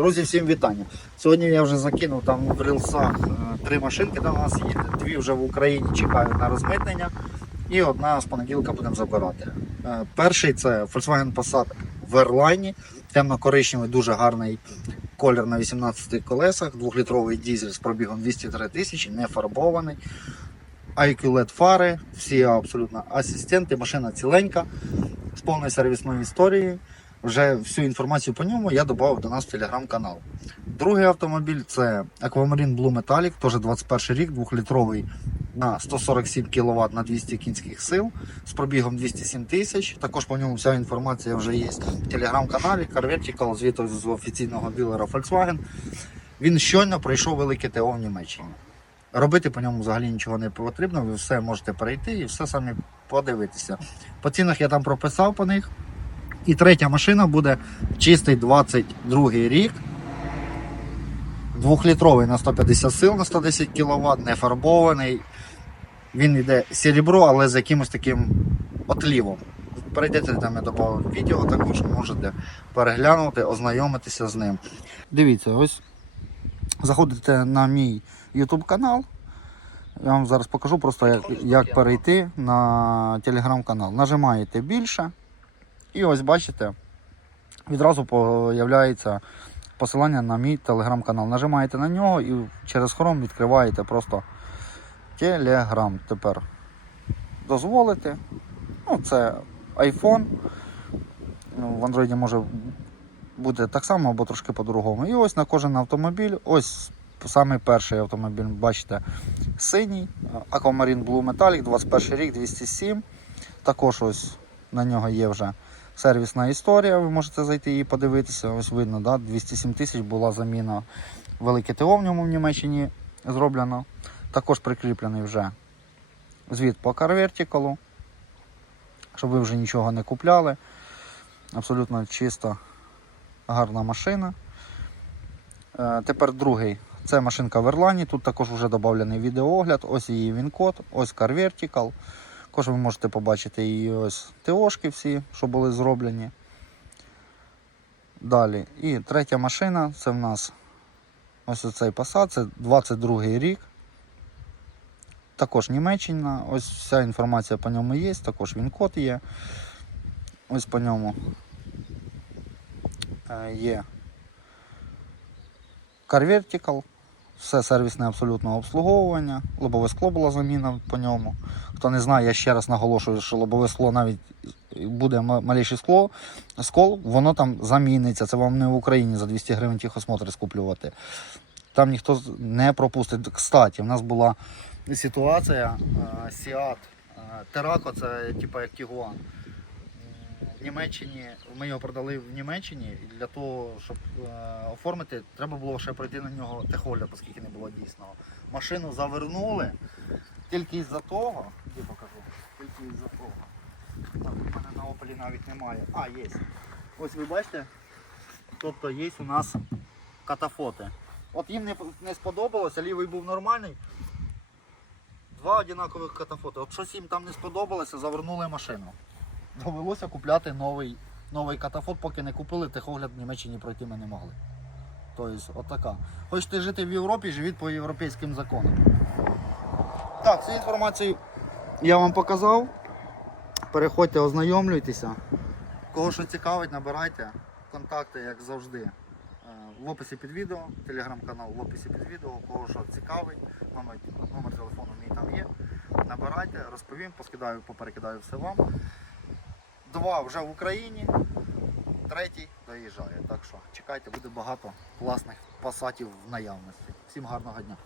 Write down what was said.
Друзі, всім вітання. Сьогодні я вже закинув там в рілсах е, три машинки до нас їде. Дві вже в Україні чекають на розмитнення. І одна з понеділка будемо забирати. Е, Перший це Volkswagen Passat в Airline. Темно-коричневий, дуже гарний колір на 18 колесах, двохлітровий дізель з пробігом 203 тисячі, не фарбований. IQ LED фари, всі абсолютно асистенти, машина ціленька, з повною сервісною історією. Вже всю інформацію по ньому я додав до нас в телеграм-канал. Другий автомобіль це Aquamarine Blue Metallic, теж 21 рік, 2-літровий на 147 кВт на 200 кінських сил з пробігом 207 тисяч. Також по ньому вся інформація вже є в телеграм-каналі Car Vertical, звіту з офіційного дилера Volkswagen. Він щойно пройшов велике ТО в Німеччині. Робити по ньому взагалі нічого не потрібно, ви все можете перейти і все самі подивитися. По цінах я там прописав по них. І третя машина буде чистий 22 рік. Двохлітровий на 150 сил на 110 кВт, не фарбований. Він йде серебро, але з якимось таким отлівом. Перейдете там, я додав відео, також можете переглянути, ознайомитися з ним. Дивіться, ось заходите на мій YouTube канал. Я вам зараз покажу просто, як, як перейти на телеграм-канал. Нажимаєте більше. І ось бачите, відразу появляється посилання на мій телеграм-канал. Нажимаєте на нього і через Chrome відкриваєте просто Telegram. Тепер дозволити. Ну, це iPhone. Ну, В Android може бути так само або трошки по-другому. І ось на кожен автомобіль, ось саме перший автомобіль, бачите, синій, Aquamarine Blue Metallic, 21 рік, 207. Також ось на нього є вже сервісна історія, ви можете зайти і подивитися. Ось видно, да? 207 тисяч була заміна велике ТО в ньому в Німеччині зроблено. Також прикріплений вже звіт по Car Vertical, щоб ви вже нічого не купляли. Абсолютно чиста, гарна машина. Е, Тепер другий. Це машинка в. Тут також вже додавлений відеоогляд. Ось її він-код, ось Car Vertical. Також ви можете побачити і ось ТОшки всі, що були зроблені. Далі. І третя машина це в нас ось оцей Passat, це 22 рік. Також Німеччина. Ось вся інформація по ньому є, також він код є. Ось по ньому е, є Car Vertical, все сервісне абсолютно обслуговування, лобове скло була заміна по ньому. Хто не знає, я ще раз наголошую, що лобове скло навіть буде ма- маліше скло, скол, воно там заміниться. Це вам не в Україні за 200 гривень тихосмотр скуплювати. Там ніхто не пропустить. Кстати, в нас була ситуація Сіат Терако, це типу як Тігуан. В Німеччині ми його продали в Німеччині, і для того, щоб е, оформити, треба було ще пройти на нього техогляд, оскільки не було дійсного. Машину завернули тільки із-за того, я покажу, тільки із-за того. Так, у мене на Опелі навіть немає. А, є. Ось ви бачите, тобто є у нас катафоти. От їм не, не сподобалося, лівий був нормальний. Два однакових катафоти. От щось їм там не сподобалося, завернули машину довелося купляти новий, новий катафот, поки не купили, техогляд в Німеччині пройти ми не могли. Тобто, отака. Хочете жити в Європі, живіть по європейським законам. Так, цю інформацію я вам показав. Переходьте, ознайомлюйтеся. Кого що цікавить, набирайте контакти, як завжди. е, В описі під відео, телеграм-канал в описі під відео, кого що цікавить, номер, номер телефону мій там є. Набирайте, розповім, поскидаю, поперекидаю все вам. Два вже в Україні, третій доїжджає. Так що чекайте, буде багато класних пасатів в наявності. Всім гарного дня.